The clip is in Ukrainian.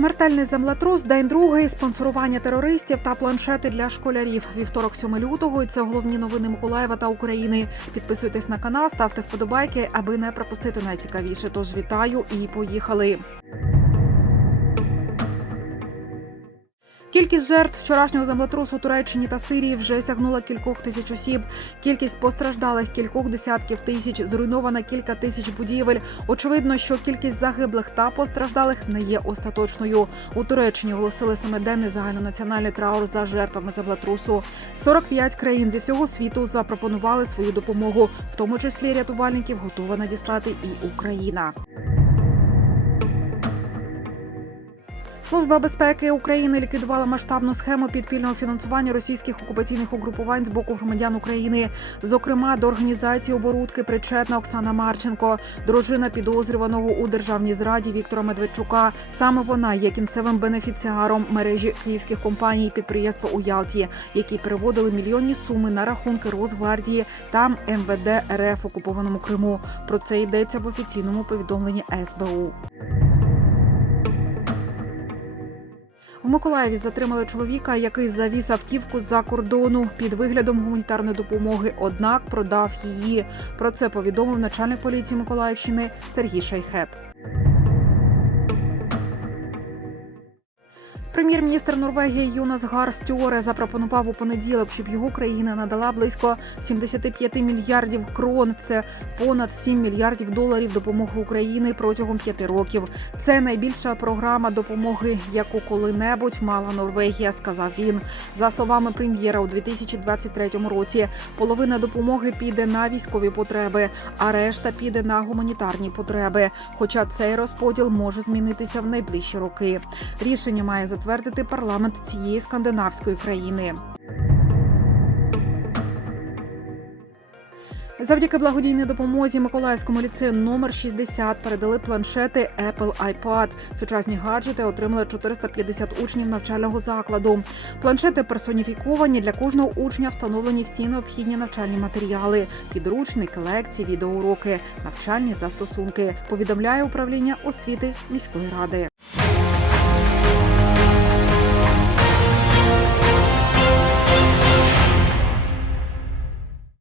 Смертельний землетрус, день другий, спонсорування терористів та планшети для школярів. Вівторок 7 лютого. І це головні новини Миколаєва та України. Підписуйтесь на канал, ставте вподобайки, аби не пропустити найцікавіше. Тож вітаю і поїхали. Кількість жертв вчорашнього землетрусу Туреччині та Сирії вже сягнула кількох тисяч осіб. Кількість постраждалих кількох десятків тисяч, зруйнована кілька тисяч будівель. Очевидно, що кількість загиблих та постраждалих не є остаточною. У Туреччині оголосили семиденний загальнонаціональний траур за жертвами землетрусу. 45 країн зі всього світу запропонували свою допомогу, в тому числі рятувальників готова надіслати і Україна. Служба безпеки України ліквідувала масштабну схему підпільного фінансування російських окупаційних угрупувань з боку громадян України. Зокрема, до організації оборудки причетна Оксана Марченко, дружина підозрюваного у державній зраді Віктора Медведчука. Саме вона є кінцевим бенефіціаром мережі київських компаній підприємства у Ялті, які переводили мільйонні суми на рахунки Росгвардії та МВД РФ окупованому Криму. Про це йдеться в офіційному повідомленні СБУ. В Миколаєві затримали чоловіка, який завіз автівку з-за кордону під виглядом гуманітарної допомоги, однак продав її. Про це повідомив начальник поліції Миколаївщини Сергій Шайхет. Прем'єр-міністр Норвегії Юнас Гар Стюоре запропонував у понеділок, щоб його країна надала близько 75 мільярдів крон. Це понад 7 мільярдів доларів допомоги Україні протягом п'яти років. Це найбільша програма допомоги, яку коли-небудь мала Норвегія, сказав він. За словами прем'єра, у 2023 році половина допомоги піде на військові потреби, а решта піде на гуманітарні потреби. Хоча цей розподіл може змінитися в найближчі роки. Рішення має затвердити парламент цієї скандинавської країни. Завдяки благодійній допомозі Миколаївському ліцею номер 60 передали планшети Apple iPad. Сучасні гаджети отримали 450 учнів навчального закладу. Планшети персоніфіковані для кожного учня встановлені всі необхідні навчальні матеріали: підручники, лекції, відеоуроки, навчальні застосунки. Повідомляє управління освіти міської ради.